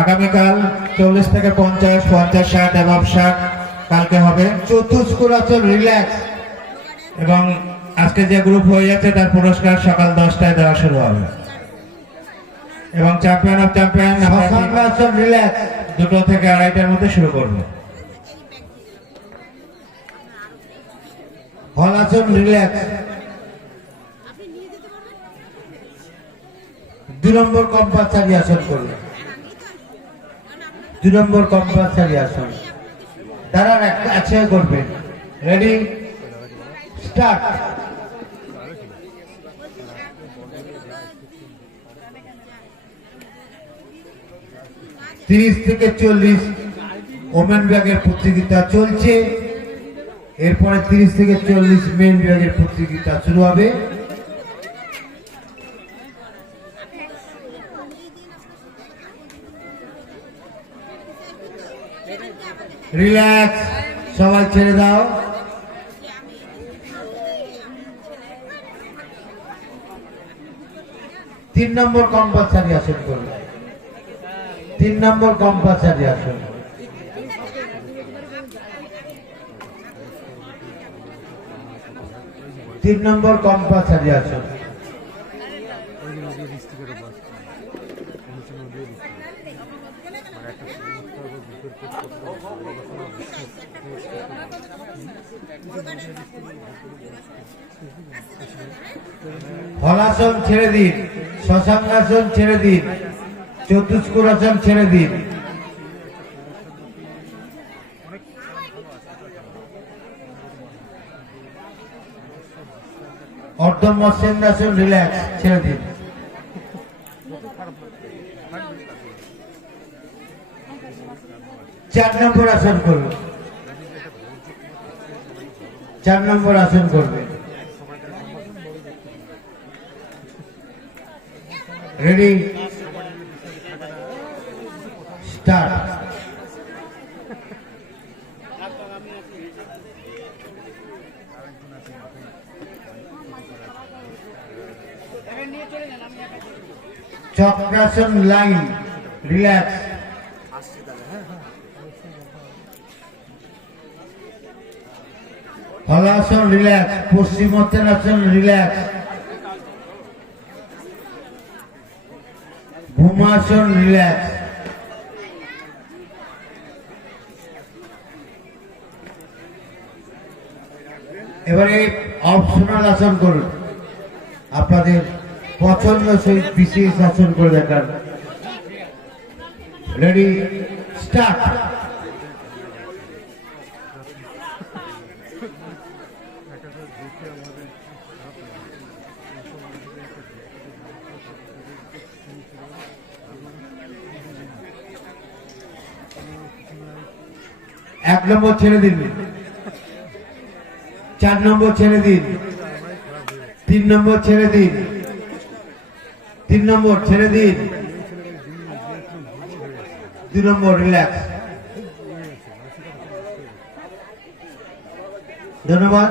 আগামীকাল 40 থেকে 50, 50, 60 এবং 60 কালকে হবে চতুষ্কোণাসন রিল্যাক্স। এবং আজকে যে গ্রুপ হয়ে যাচ্ছে তার পুরস্কার সকাল 10টায় দেওয়া শুরু হবে। এবং চ্যাম্পিয়ন অফ চ্যাম্পিয়ন শশাঙ্কাসন রিল্যাক্স 2টো থেকে 2:30টার মধ্যে শুরু করব। হলাসন রিল্যাক্স 2 নম্বর কম্পালসারি আসন করবে। 2 নম্বর কম্পালসারি আসন তারা একসাথে করবেন। Ready start. তিরিশ থেকে 40 ওমেন বিভাগের প্রতিযোগিতা চলছে। এরপরে 30 থেকে 40 মেন বিভাগের প্রতিযোগিতা শুরু হবে। রিল্যাক্স, সবাই ছেড়ে দাও। তিন নম্বর কম্পালসারি আসন করবে। 3 নম্বর কম্পালসারি আসন। তিন নম্বর কম্পালসারি আসন। হলাসন ছেড়ে দিন, শশাঙ্কাসন ছেড়ে দিন, চতুষ্কোণাসন ছেড়ে দিন। অর্ধমৎস্যাসন রিল্যাক্স ছেড়ে দিন। চার নম্বর আসন করবে। 4 নম্বর আসন করবে। Ready start. Chakrasana line relax. Halasana relax. Paschimottanasana relax. Bhumasana relax. এবারে অপশনাল আসন করুন, আপনাদের পছন্দ সহিত বিশেষ আসন করে দেখান। Ready start. এক নম্বর ছেড়ে দিন, 4 নম্বর ছেড়ে দিন, 3 নম্বর ছেড়ে দিন, 3 নম্বর ছেড়ে দিন, 2 নম্বর রিল্যাক্স। ধন্যবাদ।